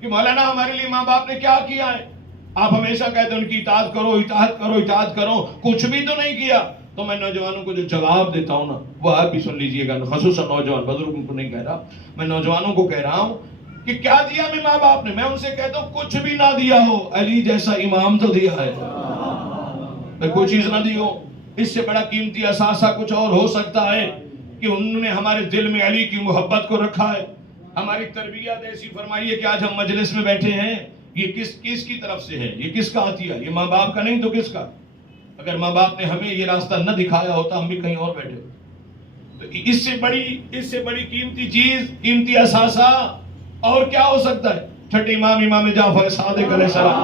کہ مولانا ہمارے لیے ماں باپ نے کیا کیا ہے, آپ ہمیشہ کہتے ہیں ان کی اطاعت کرو, اطاعت کرو, اطاعت کرو, کچھ بھی تو نہیں کیا. تو میں نوجوانوں کو جو جواب دیتا ہوں نا وہ آپ بھی سن لیجئے گا, خصوصاً نوجوان, بزرگوں کو نہیں کہہ رہا, میں نوجوانوں کو کہہ رہا ہوں کہ کیا دیا میں ماں باپ نے. میں ان سے کہتا ہوں کچھ بھی نہ دیا ہو, علی جیسا امام تو دیا ہے. میں کوئی چیز نہ دی ہو, اس سے بڑا قیمتی اثاثہ کچھ اور ہو سکتا ہے کہ انہوں نے ہمارے دل میں علی کی محبت کو رکھا ہے. ہماری تربیت ایسی فرمائی ہے کہ آج ہم مجلس میں بیٹھے ہیں, یہ کس کی طرف سے ہے, یہ کس کا عطیہ, یہ ماں باپ کا نہیں تو کس کا. اگر ماں باپ نے ہمیں یہ راستہ نہ دکھایا ہوتا ہم بھی کہیں اور بیٹھے. تو اس سے بڑی قیمتی چیز, قیمتی اثاثہ اور کیا ہو سکتا ہے. چھٹے امام جعفر صادق علیہ السلام,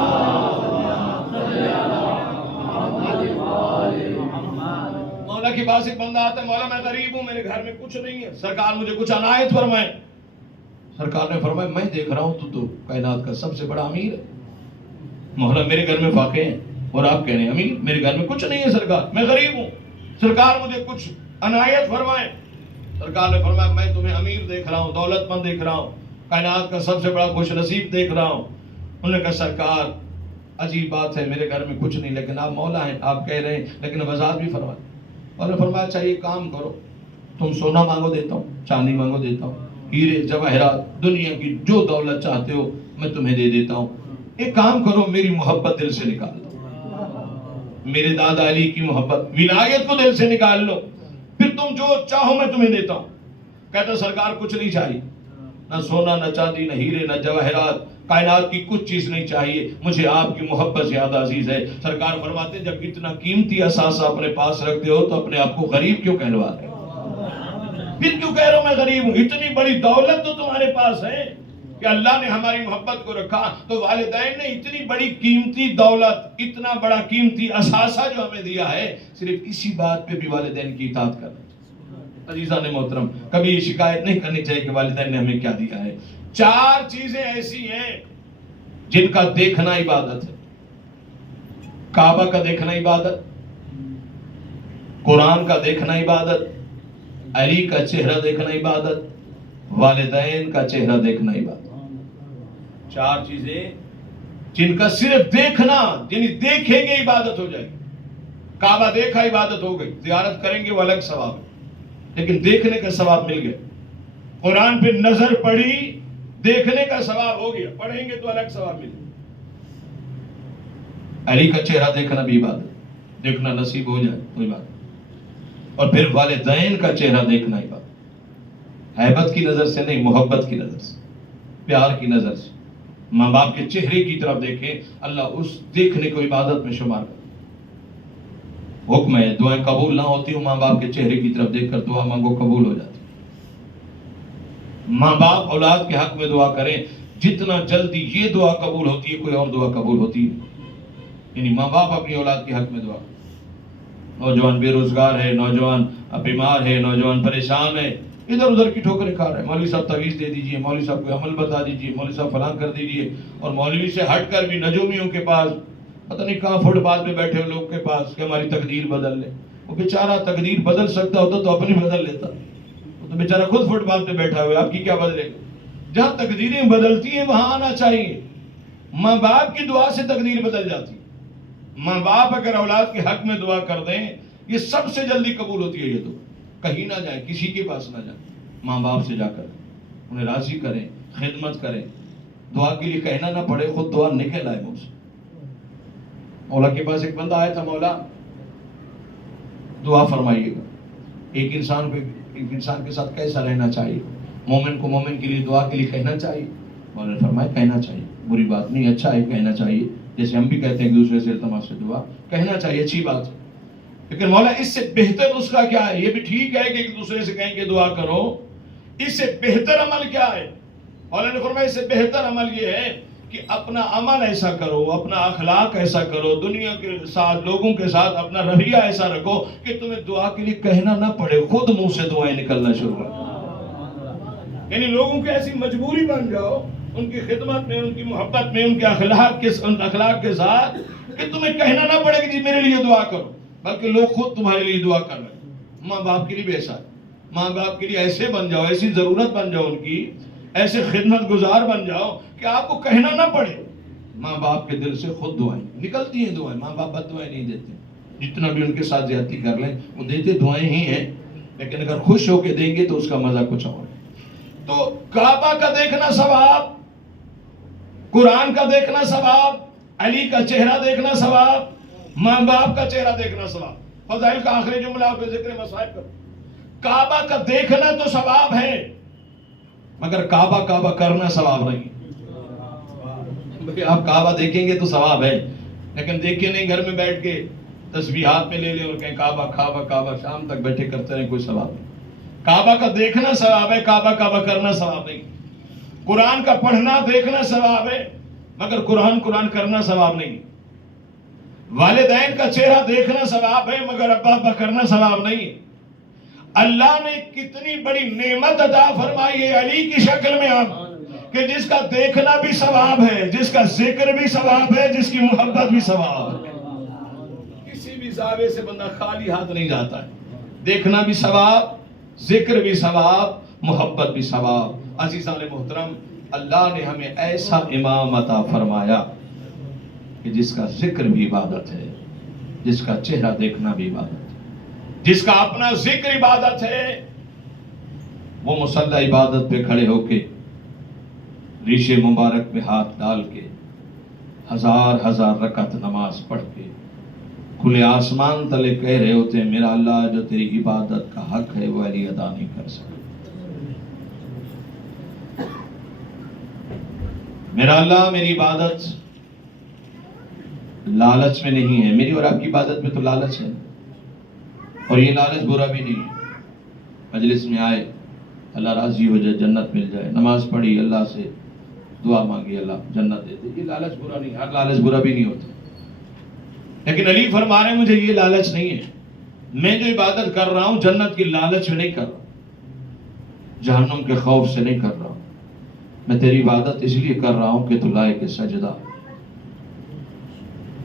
مولا کے پاس ایک بندہ آتا ہے, مولا میں غریب ہوں, میرے گھر میں کچھ نہیں ہے, سرکار مجھے کچھ عنایت فرمائے. سرکار نے فرمایا میں دیکھ رہا ہوں تو کائنات کا سب سے بڑا امیر ہے, مولا میرے گھر میں فاقے ہیں اور آپ کہہ رہے ہیں امیر, میرے گھر میں کچھ نہیں ہے سرکار, میں غریب ہوں, سرکار مجھے کچھ عنایت فرمائے. سرکار نے فرمایا میں تمہیں امیر دیکھ رہا ہوں، دولت مند دیکھ رہا ہوں، کائنات کا سب سے بڑا خوش نصیب دیکھ رہا ہوں۔ انہوں نے کہا سرکار عجیب بات ہے، میرے گھر میں کچھ نہیں، لیکن آپ مولا ہیں، آپ کہہ رہے ہیں، لیکن وضاحت بھی فرمائیں۔ اور نے فرمایا اچھا یہ کام کرو، تم سونا مانگو دیتا ہوں، چاندی مانگو دیتا ہوں، ہیرے جواہرات دنیا کی جو دولت چاہتے ہو میں تمہیں دے دیتا ہوں، ایک کام کرو میری محبت دل سے نکال دو، میرے دادا علی کی محبت ولایت کو دل سے نکال لو، پھر تم جو چاہو میں تمہیں دیتا ہوں۔ کہتا سرکار کچھ نہیں چاہیے، نہ سونا نہ چاندی نہ ہیرے نہ جواہرات، کائنات کی کچھ چیز نہیں چاہیے، مجھے آپ کی محبت زیادہ عزیز ہے۔ سرکار فرماتے ہیں جب اتنا قیمتی اثاثہ اپنے پاس رکھتے ہو تو اپنے آپ کو غریب کیوں کہلوا رہے ہو؟ پھر کیوں کہہ رہا ہوں میں غریب ہوں؟ اتنی بڑی دولت تو تمہارے پاس ہے کہ اللہ نے ہماری محبت کو رکھا، تو والدین نے اتنی بڑی قیمتی دولت، اتنا بڑا قیمتی اثاثہ جو ہمیں دیا ہے، صرف اسی بات پہ بھی والدین کی اطاعت کرنا۔ عزیزان محترم، کبھی یہ شکایت نہیں کرنی چاہیے کہ والدین نے ہمیں کیا دیا ہے۔ 4 چیزیں ایسی ہیں جن کا دیکھنا عبادت ہے۔ کعبہ کا دیکھنا عبادت، قرآن کا دیکھنا عبادت، علی کا چہرہ دیکھنا عبادت، والدین کا چہرہ دیکھنا عبادت۔ 4 چیزیں جن کا صرف دیکھنا، جنہیں دیکھیں گے عبادت ہو جائے گی۔ کعبہ دیکھا عبادت ہو گئی، زیارت کریں گے وہ الگ ثواب ہے، لیکن دیکھنے کا ثواب مل گیا۔ قرآن پہ نظر پڑی، دیکھنے کا ثواب ہو گیا، پڑھیں گے تو الگ ثواب ملے۔ علی کا چہرہ دیکھنا بھی عبادت، دیکھنا نصیب ہو جائے تو عبادت۔ اور پھر والدین کا چہرہ دیکھنا عبادت، ہیبت کی نظر سے نہیں، محبت کی نظر سے، پیار کی نظر سے۔ ماں باپ کے چہرے کی طرف دیکھیں، اللہ اس دیکھنے کو عبادت میں شمار کرے۔ حکم ہے دعائیں قبول نہ ہوتی ہوں، ماں باپ کے چہرے کی طرف دیکھ کر دعا مانگو، قبول ہو جاتی۔ ماں باپ اولاد کے حق میں دعا کریں، جتنا جلدی یہ دعا قبول ہوتی ہے کوئی اور دعا قبول ہوتی ہے۔ یعنی ماں باپ اپنی اولاد کے حق میں دعا کریں۔ نوجوان بے روزگار ہے، نوجوان بیمار ہے، نوجوان پریشان ہے، ادھر ادھر کی ٹھوکریں کھا رہے ہیں، مولوی صاحب تعویذ دے دیجئے، مولوی صاحب کو عمل بتا دیجئے، مولوی صاحب فلاں کر دیجئے، اور مولوی سے ہٹ کر بھی نجومیوں کے پاس، پتہ نہیں کہاں فٹ پاتھ پہ بیٹھے ہوئے لوگ کے پاس کہ ہماری تقدیر بدل لے۔ وہ بیچارہ تقدیر بدل سکتا ہوتا تو اپنی بدل لیتا، وہ تو بیچارہ خود فٹ پاتھ پہ بیٹھا ہوا ہے، آپ کی کیا بدلے گا؟ جہاں تقدیریں بدلتی ہیں وہاں آنا چاہیے۔ ماں باپ کی دعا سے تقدیر بدل جاتی ہے۔ ماں باپ اگر اولاد کے حق میں دعا کر دیں، یہ سب سے جلدی قبول ہوتی ہے۔ یہ تو کہیں نہ جائیں، کسی کے پاس نہ جائیں، ماں باپ سے جا کر انہیں راضی کریں، خدمت کریں، دعا کے لیے کہنا نہ پڑے، خود دعا نکل آئے منہ سے۔ مولا کے پاس ایک بندہ آیا تھا، مولا دعا فرمائیے گا، ایک انسان کے ساتھ کیسا رہنا چاہیے، مومن کو مومن کے لیے دعا کے لیے کہنا چاہیے؟ مولا نے فرمایا کہنا چاہیے، بری بات نہیں، اچھا ہے کہنا چاہیے، جیسے ہم بھی کہتے ہیں کہ دوسرے سے التماس سے دعا کہنا چاہیے، اچھی بات ہے، لیکن مولا اس سے بہتر نسخہ کیا ہے؟ یہ بھی ٹھیک ہے کہ ایک دوسرے سے کہیں کہ دعا کرو، اس سے بہتر عمل کیا ہے؟ مولا نے فرمایا اس سے بہتر عمل یہ ہے کہ اپنا عمل ایسا کرو، اپنا اخلاق ایسا کرو، دنیا کے ساتھ، لوگوں کے ساتھ اپنا رویہ ایسا رکھو کہ تمہیں دعا کے لیے کہنا نہ پڑے، خود منہ سے دعائیں نکلنا شروع کر۔ یعنی لوگوں کی ایسی مجبوری بن جاؤ، ان کی خدمت میں، ان کی محبت میں، ان کے اخلاق کے ساتھ، کہ تمہیں کہنا نہ پڑے کہ جی میرے لیے دعا کرو، بلکہ لوگ خود تمہارے لیے دعا کر رہے ہیں۔ ماں باپ کے لیے بھی ایسا ہے، ماں باپ کے لیے ایسے بن جاؤ، ایسی ضرورت بن جاؤ ان کی، ایسے خدمت گزار بن جاؤ کہ آپ کو کہنا نہ پڑے۔ ماں باپ کے دل سے خود دعائیں نکلتی ہیں، دعائیں، ماں باپ بد دعائیں نہیں دیتے، جتنا بھی ان کے ساتھ زیادتی کر لیں وہ دیتے دعائیں ہی ہیں، لیکن اگر خوش ہو کے دیں گے تو اس کا مزہ کچھ اور ہے۔ تو کعبہ کا دیکھنا ثواب، قرآن کا دیکھنا ثواب، علی کا چہرہ دیکھنا ثواب، ماں باپ کا چہرہ دیکھنا ثواب۔ فضائل کا آخری جملہ آپ ذکر مصائب کرو۔ کعبہ کا دیکھنا تو ثواب ہے، مگر کعبہ کرنا ثواب نہیں۔ آپ کعبہ دیکھیں گے تو ثواب ہے، لیکن دیکھیں نہیں، گھر میں بیٹھ کے تسبیحات میں لے لیں اور کہیں کعبہ، شام تک بیٹھے کرتے رہیں، کوئی ثواب نہیں۔ کعبہ کا دیکھنا ثواب ہے، کعبہ کرنا ثواب نہیں۔ قرآن کا پڑھنا دیکھنا ثواب ہے، مگر قرآن کرنا ثواب نہیں۔ والدین کا چہرہ دیکھنا ثواب ہے، مگر ابا کرنا ثواب نہیں۔ اللہ نے کتنی بڑی نعمت عطا فرمائی ہے علی کی شکل میں آپ، کہ جس کا دیکھنا بھی ثواب ہے، جس کا ذکر بھی ثواب ہے، جس کی محبت بھی ثواب ہے۔ کسی بھی زاویے سے بندہ خالی ہاتھ نہیں جاتا ہے، دیکھنا بھی ثواب، ذکر بھی ثواب، محبت بھی ثواب۔ عزیزان محترم، اللہ نے ہمیں ایسا امام عطا فرمایا کہ جس کا ذکر بھی عبادت ہے، جس کا چہرہ دیکھنا بھی عبادت ہے، جس کا اپنا ذکر عبادت ہے۔ وہ مصلی عبادت پہ کھڑے ہو کے ریشے مبارک میں ہاتھ ڈال کے ہزار ہزار رکعت نماز پڑھ کے کھلے آسمان تلے کہہ رہے ہوتے ہیں میرا اللہ جو تیری عبادت کا حق ہے وہ علی ادا نہیں کر سکتا، میرا اللہ میری عبادت لالچ میں نہیں ہے، میری اور آپ کی عبادت میں تو لالچ ہے، اور یہ لالچ برا بھی نہیں ہے۔ مجلس میں آئے اللہ راضی ہو جائے، جنت مل جائے، نماز پڑھی اللہ سے دعا مانگی اللہ جنت دے دے، یہ لالچ برا نہیں، ہر لالچ برا بھی نہیں ہوتا۔ لیکن علی فرما رہے ہیں مجھے یہ لالچ نہیں ہے، میں جو عبادت کر رہا ہوں جنت کی لالچ میں نہیں کر رہا، جہنم کے خوف سے نہیں کر رہا، میں تیری عبادت اس لیے کر رہا ہوں کہ تو لائق سجدہ،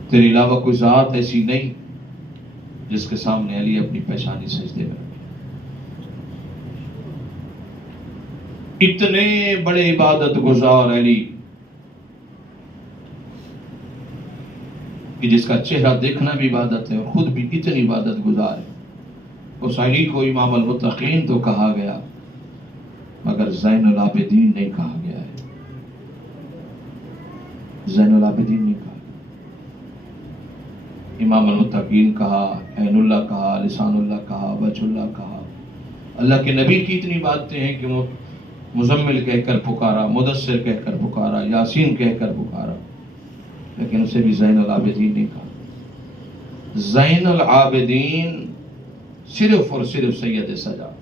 تیرے علاوہ کوئی ذات ایسی نہیں جس کے سامنے علی اپنی پیشانی سجدے میں رکھے۔ اتنے بڑے عبادت گزار علی کہ جس کا چہرہ دیکھنا بھی عبادت ہے اور خود بھی اتنی عبادت گزار ہے۔ اس علی کو امام المتقین تو کہا گیا مگر زین العابدین نہیں کہا گیا ہے، زین العابدین نہیں کہا گیا۔ امام المتقین کہا، عین اللہ کہا، لسان اللہ کہا، وجہ اللہ کہا۔ اللہ کے نبی کی اتنی باتیں ہیں کہ وہ مزمل کہہ کر پکارا، مدثر کہہ کر پکارا، یاسین کہہ کر پکارا، لیکن اسے بھی زین العابدین نہیں کہا۔ زین العابدین صرف اور صرف سید سجاد۔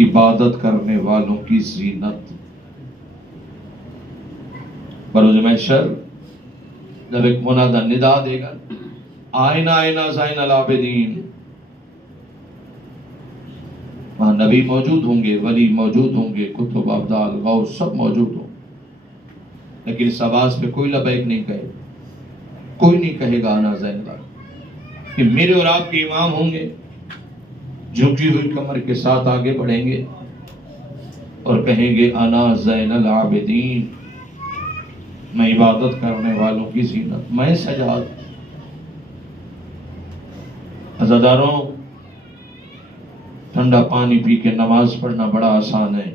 عبادت کرنے والوں کی زینت۔ بروز محشر جب ایک منادی ندا دے گا آئینہ آئینہ زین العابدین، وہاں نبی موجود ہوں گے، ولی موجود ہوں گے، کتب ابدال غوث سب موجود ہوں، لیکن اس آواز پہ کوئی لبیک نہیں کہے، کوئی نہیں کہے گا انا زین العابدین۔ کہ میرے اور آپ کے امام ہوں گے، جھکی ہوئی کمر کے ساتھ آگے بڑھیں گے اور کہیں گے انا زین العابدین، میں عبادت کرنے والوں کی زینت، میں سجاد۔ عزاداروں، ٹھنڈا پانی پی کے نماز پڑھنا بڑا آسان ہے،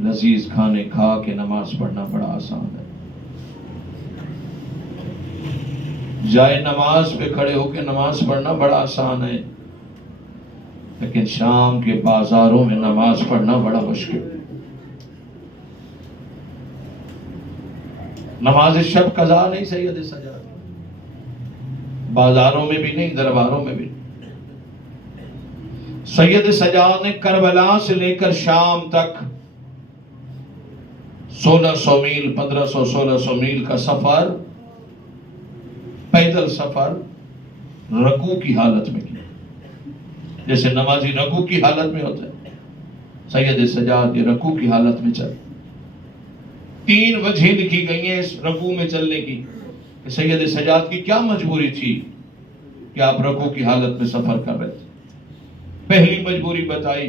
لذیذ کھانے کھا کے نماز پڑھنا بڑا آسان ہے، جائے نماز پہ کھڑے ہو کے نماز پڑھنا بڑا آسان ہے، لیکن شام کے بازاروں میں نماز پڑھنا بڑا مشکل ہے۔ نماز شب قضا نہیں سید سجاد، بازاروں میں بھی نہیں، درباروں میں بھی نہیں۔ سید سجاد نے کربلا سے لے کر شام تک 1600 میل 1500-1600 میل کا سفر، پیدل سفر رکوع کی حالت میں کیا، جیسے نمازی رکوع کی حالت میں ہوتا ہے، سید سجاد یہ رکوع کی حالت میں چل۔ 3 وجہیں لکھی گئی ہیں اس رکوع میں چلنے کی کہ سید سجاد کی کیا مجبوری تھی کہ آپ رکوع کی حالت میں سفر کر رہے تھے۔ پہلی مجبوری بتائی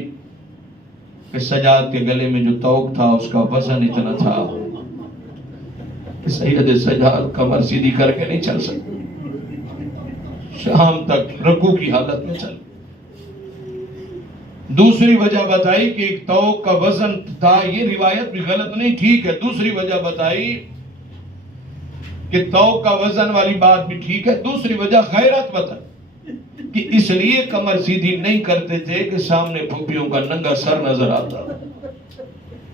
کہ سجاد کے گلے میں جو توق تھا اس کا وزن اتنا تھا کہ سید سجاد کمر سیدھی کر کے نہیں چل سکتے، شام تک رکوع کی حالت میں چل۔ دوسری وجہ بتائی کہ ایک توق کا وزن تھا، یہ روایت بھی غلط نہیں، ٹھیک ہے۔ دوسری وجہ بتائی کہ توق کا وزن والی بات بھی ٹھیک ہے، دوسری وجہ غیرت بتائی کہ اس لیے کمر سیدھی نہیں کرتے تھے کہ سامنے پھوپھیوں کا ننگا سر نظر آتا،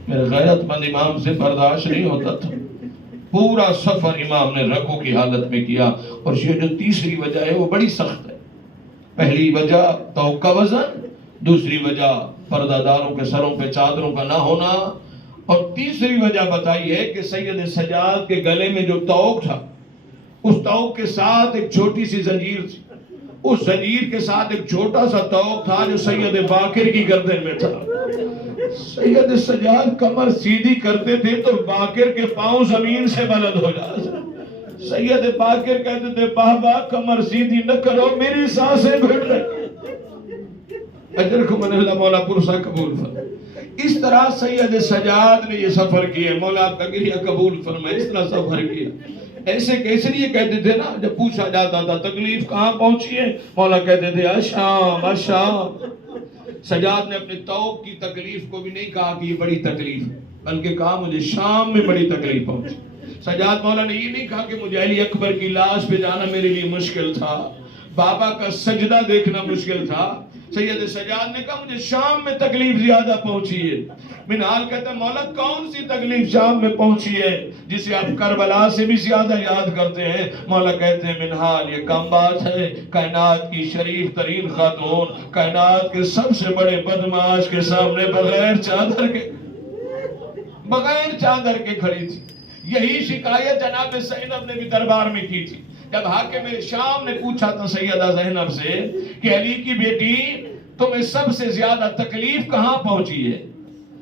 میرے غیرت مند امام سے برداشت نہیں ہوتا تھا۔ پورا سفر امام نے رکوع کی حالت میں کیا۔ اور یہ جو تیسری وجہ ہے وہ بڑی سخت ہے۔ پہلی وجہ توق کا وزن، دوسری وجہ پردہ داروں کے سروں پہ چادروں کا نہ ہونا، اور تیسری وجہ بتائی ہے کہ سید سجاد کے گلے میں جو توق تھا اس توق کے ساتھ ایک چھوٹی سی زنجیر تھی، اس زنجیر کے ساتھ ایک چھوٹا سا توق تھا جو سید باقر کی گردن میں تھا۔ سید سجاد کمر سیدھی کرتے تھے تو باقر کے پاؤں زمین سے بلند ہو جاتے، سید باقر کہتے تھے بابا کمر سیدھی نہ کرو میری سانسیں گھٹ رہی، اجر کو من اللہ مولا پرسا قبول فرمائے۔ اس طرح سید سجاد نے یہ سفر کیا، مولا تقریہ قبول فرمائے، اس طرح سفر کیا۔ ایسے کیسے لیے کہتے تھے نا، جب پوچھا جاتا تھا تکلیف کہاں پہنچی ہے، مولا کہتے تھے اشام اشام۔ سجاد نے اپنے توق کی تکلیف کو بھی نہیں کہا کہ یہ بڑی تکلیف ہے، بلکہ کہا مجھے شام میں بڑی تکلیف پہنچی۔ سجاد مولا نے یہ نہیں کہا کہ مجھے علی اکبر کی لاش پہ جانا میرے لیے مشکل تھا، بابا کا سجدہ دیکھنا مشکل تھا۔ سید سجاد نے کہا مجھے شام میں تکلیف زیادہ پہنچی ہے۔ منہال کہتا ہے مولا کون سی تکلیف شام میں پہنچی ہے جسے آپ کربلا سے بھی زیادہ یاد کرتے ہیں؟ مولا کہتے ہیں منہال یہ کم بات ہے، کائنات کی شریف ترین خاتون کائنات کے سب سے بڑے بدمعاش کے سامنے بغیر چادر کے کھڑی تھی۔ یہی شکایت جناب زینب نے بھی دربار میں کی تھی، جب حاکم شام نے پوچھا تھا سیدہ زینب سے کہ علی کی بیٹی تمہیں سب سے زیادہ تکلیف کہاں پہنچی ہے؟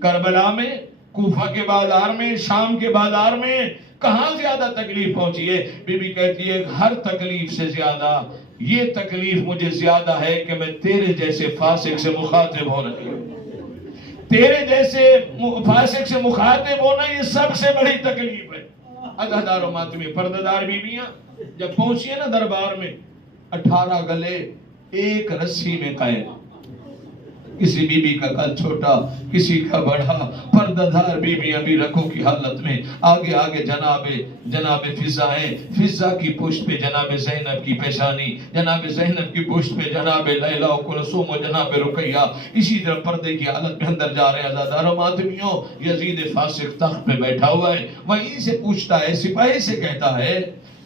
کربلا میں، کوفہ کے بازار میں، شام کے بازار میں، کہاں زیادہ تکلیف پہنچی ہے؟ بی بی کہتی ہے ہر تکلیف سے زیادہ یہ تکلیف مجھے زیادہ ہے کہ میں تیرے جیسے فاسق سے مخاطب ہو رہی ہوں۔ تیرے جیسے فاسق سے مخاطب ہونا یہ سب سے بڑی تکلیف ہے۔ عزادار و ماتمی پردہ بیویاں جب پہنچی ہے نا دربار میں، 18 گلے ایک رسی میں قید، کسی بی بی کا قد چھوٹا، کسی کا بڑا، پردہ دار بیویاں بھی رکھوں کی حالت میں، آگے آگے جناب فضائیں، فضا کی پشت پہ جناب زینب کی پیشانی، جناب زینب کی پشت پہ جناب لیلا و کلثوم و جناب رقیہ، اسی طرح پردے کی حالت میں اندر جا رہے ہیں۔ عزادار و ماتمیوں، یزید فاسق تخت پہ بیٹھا ہوا ہے، وہیں سے پوچھتا ہے، سپاہی سے کہتا ہے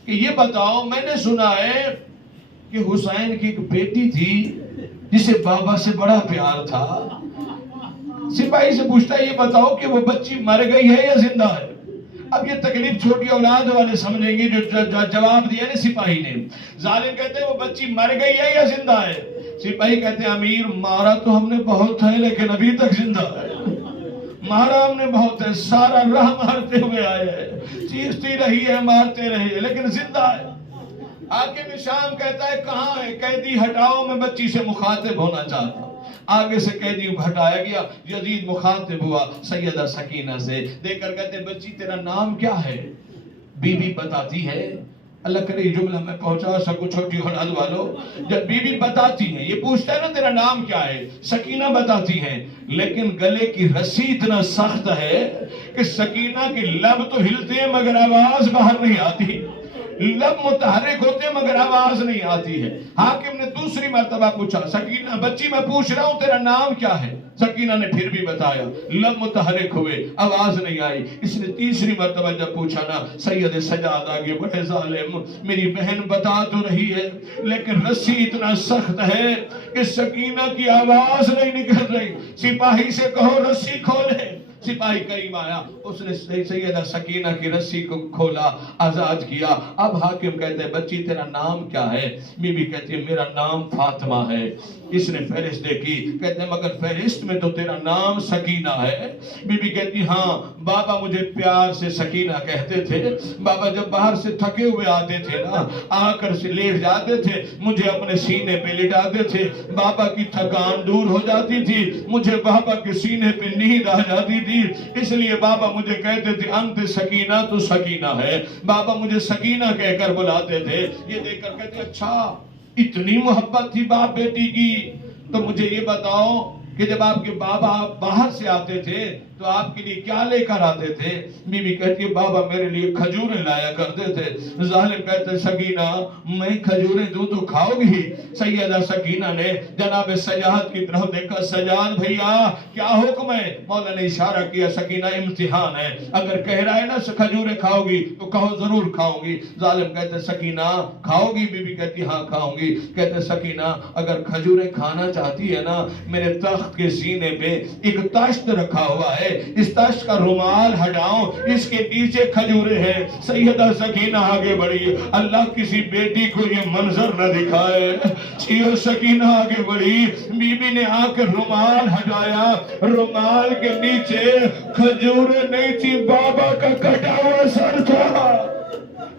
کہ یہ بتاؤ میں نے سنا ہے کہ حسین کی ایک بیٹی تھی جسے بابا سے بڑا پیار تھا۔ سپاہی سے پوچھتا ہے یہ بتاؤ کہ وہ بچی مر گئی ہے یا زندہ ہے؟ اب یہ تکلیف چھوٹی اولاد والے سمجھیں گے جو جواب دیا نا سپاہی نے۔ ظالم کہتے ہیں وہ بچی مر گئی ہے یا زندہ ہے؟ سپاہی کہتے ہیں امیر مارا تو ہم نے بہت ہے لیکن ابھی تک زندہ ہے، مارا ہم نے بہت ہے، سارا راہ مارتے ہوئے آئے ہیں، چیختی رہی ہے، مارتے رہی ہے لیکن زندہ ہے۔ حاکم شام کہتا ہے کہاں ہے؟ قیدی ہٹاؤ، میں بچی سے مخاطب ہونا چاہتا ہوں۔ آگے سے قیدی ہٹایا گیا، یزید مخاطب ہوا سیدہ سکینہ سے، دیکھ کر کہتے ہیں بچی تیرا نام کیا ہے؟ بی بی بتاتی ہے، اللہ کرے یہ جملہ میں پہنچا سکو چھوٹی اولاد والو، جب بی بی بتاتی ہیں، یہ پوچھتا ہے نا تیرا نام کیا ہے، سکینہ بتاتی ہیں، لیکن گلے کی رسی اتنا سخت ہے کہ سکینہ کے لب تو ہلتے ہیں مگر آواز باہر نہیں آتی، لب متحرک ہوتے مگر آواز نہیں آتی ہے۔ حاکم نے دوسری مرتبہ پوچھا سکینہ بچی میں پوچھ رہا ہوں تیرا نام کیا ہے؟ سکینہ نے پھر بھی بتایا، لب متحرک ہوئے، آواز نہیں آئی۔ اس نے تیسری مرتبہ جب پوچھا نا، سید سجاد آگے بڑے ظالم میری بہن بتا تو رہی ہے لیکن رسی اتنا سخت ہے کہ سکینہ کی آواز نہیں نکل رہی، سپاہی سے کہو رسی کھولے۔ سپاہی کریم آیا، اس نے سیدہ سکینہ کی رسی کو کھولا، آزاد کیا۔ اب حاکم کہتے ہیں بچی تیرا نام کیا ہے؟ بی بی کہتی ہے میرا نام فاطمہ ہے۔ اس نے فہرست دیکھی، کہتے ہیں مگر فہرست میں تو تیرا نام سکینہ ہے۔ بی بی کہتی ہاں بابا مجھے پیار سے سکینہ کہتے تھے، بابا جب باہر سے تھکے ہوئے آتے تھے نا، آ کر سے لیٹ جاتے تھے، مجھے اپنے سینے پہ لٹاتے تھے، بابا کی تھکان دور ہو جاتی تھی، مجھے بابا کے سینے پہ نیند آ جاتی تھی، اس لیے بابا مجھے کہتے تھے انت سکینہ تو سکینہ ہے، بابا مجھے سکینہ کہہ کر بلاتے تھے۔ یہ دیکھ کر کہتے اچھا اتنی محبت تھی باپ بیٹی کی، تو مجھے یہ بتاؤ کہ جب آپ کے بابا باہر سے آتے تھے تو آپ کے لیے کیا لے کر آتے تھے؟ بی بی کہتی ہے بابا میرے لیے کھجوریں لایا کرتے تھے۔ ظالم کہتے سکینہ میں کھجوریں دوں تو کھاؤ گی؟ سیدہ سکینہ نے جناب سجاد کی طرف دیکھا، سجاد بھیا کیا حکم ہے؟ مولا نے اشارہ کیا سکینہ امتحان ہے، اگر کہہ رہا ہے نا کھجوریں کھاؤ گی تو کہو ضرور کھاؤں گی۔ ظالم کہتے سکینہ کھاؤ گی؟ بی بی کہتی ہاں کھاؤں گی۔ کہتے سکینہ اگر کھجوریں کھانا چاہتی ہے نا، میرے تخت کے سینے پہ ایک تاشت رکھا ہوا ہے، اس تاشت کا رومال ہٹاؤ، اس کے نیچے کھجوریں ہیں۔ سیدہ سکینہ آگے بڑھی، اللہ کسی بیٹی کو یہ منظر نہ دکھائے۔ سیدہ سکینہ آگے بڑھی، بی بی نے آ کے رومال ہٹایا، رومال کے نیچے کھجوریں نہیں تھی، بابا کا کٹا ہوا سر تھا۔